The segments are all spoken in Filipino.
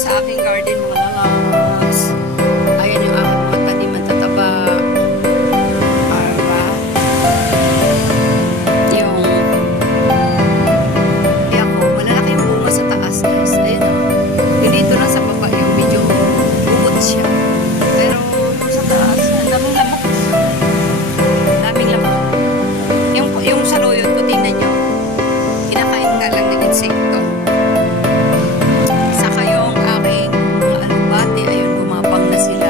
sa aking garden mga lalabs. Ayan yung aking mga tanim at tataba. Para yung kaya ko, malalaki yung bunga sa taas guys. Ayun o. Hindi ito lang sa baba yung medyo bubot siya. Pero yung sa taas, daming lamak. Daming lamak. Yung saluyot ko, tingnan nyo. Kinakain nga lang ng insekto. Saka yung aking mga alubate, ayun, gumapang na sila.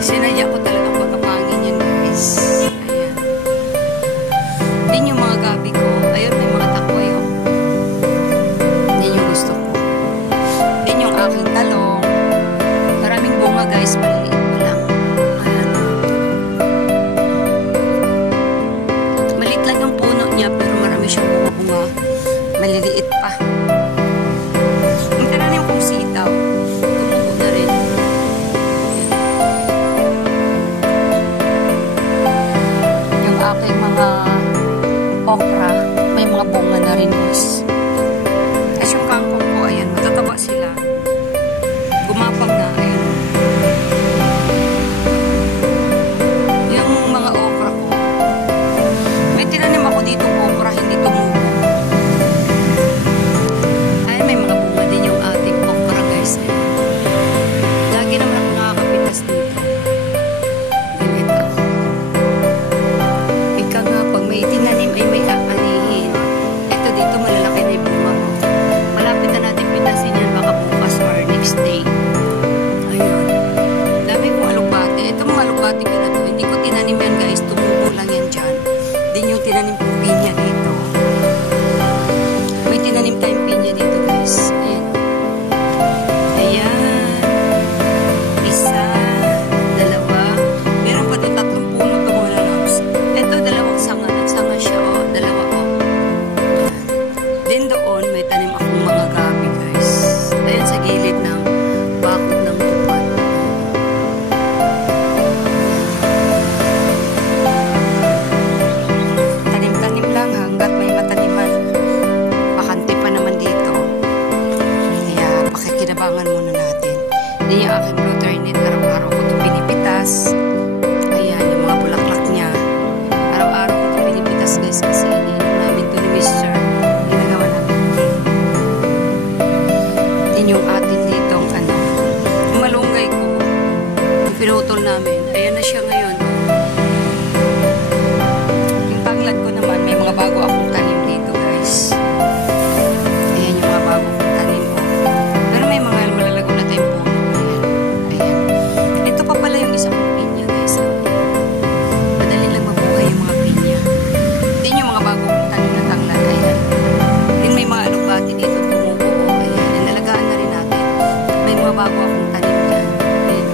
Sinadya ko talagang pagkapangin yan guys. Ayan. Din yung mga gabi ko. Ayun, may mga takoy oh. Din yung gusto ko. Din yung aking talong. Maraming bunga guys, maliliit pa lang. Ayan. Maliit lang yung puno niya, pero marami siyang bunga-bunga. Maliliit pa. Ang tananim kong sitaw. Tumubo na rin. Yung aking mga okra, may mga bunga na rin guys. At yung kangkong ko, ayan, matataba sila. Gumapang na, ayan. Yung mga okra ko, may tinanim ako dito okra, hindi tumubo. Ay, may mga bunga din yung ating okra guys. Lagi naman ako nakakapitas dito. Ganito. Ika nga, pag may tinanim ay may aanihin. Ito dito malalaki na yung bunga. Malapit na natin pitasin yan baka bukas or next day. Ayun. Dami kong alubate. Ito mga alubate ko na to. Hindi ko tinanim yan guys. Tumubo lang yan dyan. Din yung tinanim kong pinya dito. May tinanim tayong pinya dito guys. Ayan. Ayan. Isa. Dalawa. Meron pa ito 3 puno ito mga lalabs. Ito 2 sanga. Nagsanga siya o. 2 o. Din doon may tanim akong mga gabi guys. Ayan sa gilid ng bakod ng tupad. Tanim-tanim lang hanggat may mataniman. Bakante pa naman dito. Kaya pakikinabangan muna natin. Yan yung aking blue turnip. Araw-araw ko ito pinipitas. Ayan yung mga bulaklak niya. Araw-araw ko ito pinipitas guys kasi iniinom namin ito ni Mr. Ginagawa namin. Yan yung atin dito ano. Yung malunggay ko. Yung pinutol namin. Ayan na siya ngayon. Yung taglad ko naman, may mga bago akong tanim dito guys. Ayan yung mga bago akong tanim ko. Pero may mga malalago na tayong puno. Ayan. Ayan. Ito pa pala yung isang pinya guys. Madali lang mabuhay yung mga pinya. Din yung mga bago akong tanim na taglad. Ayan. Din may mga alubati dito tumubo. Ayan. Inalagaan na rin natin. May mga bago akong tanim dyan. Ayan.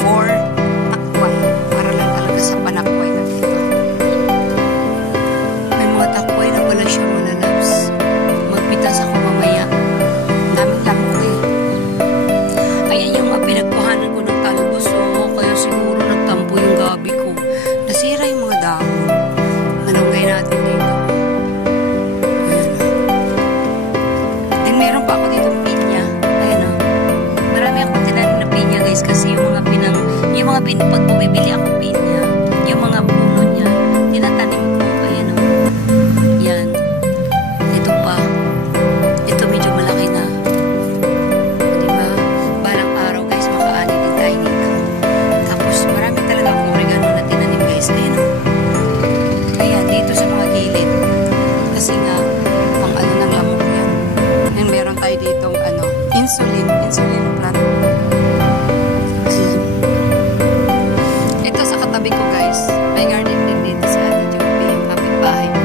for takway. Para lang talaga sa panakway na dito. May mga takway na wala siya mga loves. Magpitas ako mamaya. Daming lamok eh. Ayan yung mga pinagpuhanan ko ng talbos. Kaya siguro nagtampo yung gabi ko. Nasira yung mga dahon. Malunggay natin dito. Ayan. And meron pa ako dito pinya. Ayan o. Marami akong tinanim na pinya guys. Kasi yung mga pag bumibili ako pinya, yung mga puno niya, tinatanim ko. Ayan o. Yan. Ito pa. Ito medyo malaki na. Diba? Balang araw guys, makaani din tayo nito. Tapos marami talaga akong oregano na tinanim guys. Ayan o. Ayan, dito sa mga gilid. Kasi nga, pang ano ng lamok yan. And meron tayo ditong insulin plant. Ayan. Ito sa katabi ko guys. May garden din dito sa Joby, yung kapitbahay ko.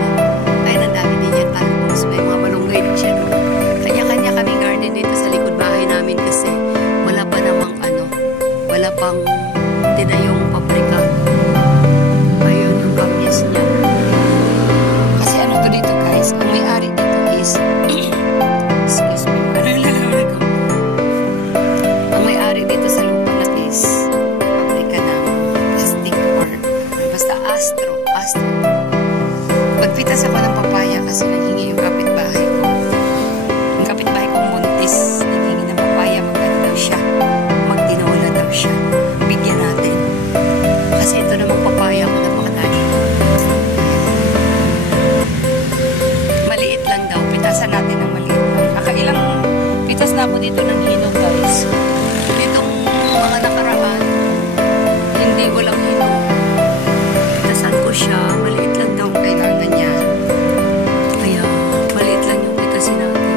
Ayan, ang dami din yan talbos. May mga malunggay din siya doon. Kanya-kanya kami garden dito sa likod bahay namin kasi wala pa namang wala pang tinayong paprika. Ayun, yung kamyas niya. Kasi to dito guys, ang may-ari dito is excuse me, ang may-ari dito sa lupa na is paprika ng plastic or basta astro. Pagpitas ako ng papaya kasi nanghingi yung kapitbahay ko. Yung kapitbahay ko Montes, nanghingi ng papaya, magano daw siya, magtinola daw siya. Bigyan natin. Kasi ito namang papaya ko napakadali. Maliit lang daw. Pitasan natin ng maliit lang. Nakailang pitas na ako dito ng hinog guys. Ditong mga nakaraan, hindi walang hinog. Pitasan ko siya. Maliit lang daw ang kailangan niya. Kaya maliit lang yung pitasin natin.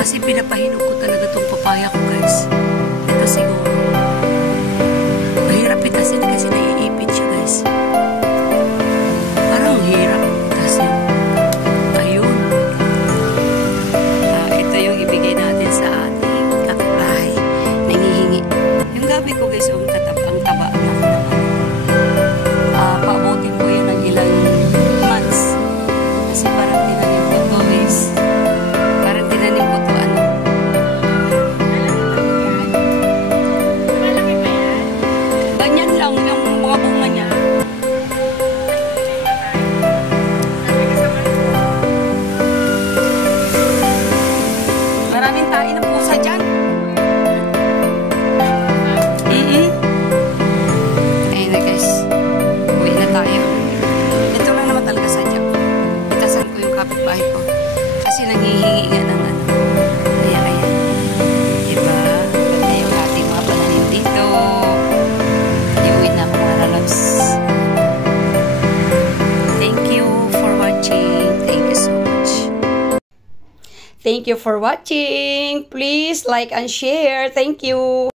Kasi pinapahinog ko talaga tong papaya ko guys. Ito siguro. Mahirap pitasin kasi naiipit siya guys. Parang hirap pitasin. Ayun. Ito yung ibigay natin sa ating kapitbahay. Nangihingi. Yung gabi ko guys, ang taba na ako naman. Paabutin ko yun ng ilang months. Kasi parang tinanim ko to guys. Parang tinanim ko to ganyan lang yung mga bunga niya. Maraming tayo ng pusa dyan. Ayun na guys. Uwi na tayo. Ito lang naman talaga sadya. Itasan ko yung kapitbahay ko. Kasi nangihingi nga ng ayan. Diba? Ganda yung ating mga pananim dito. Iuwi na ako mga loves. Thank you for watching. Thank you so much. Thank you for watching. Please like and share. Thank you.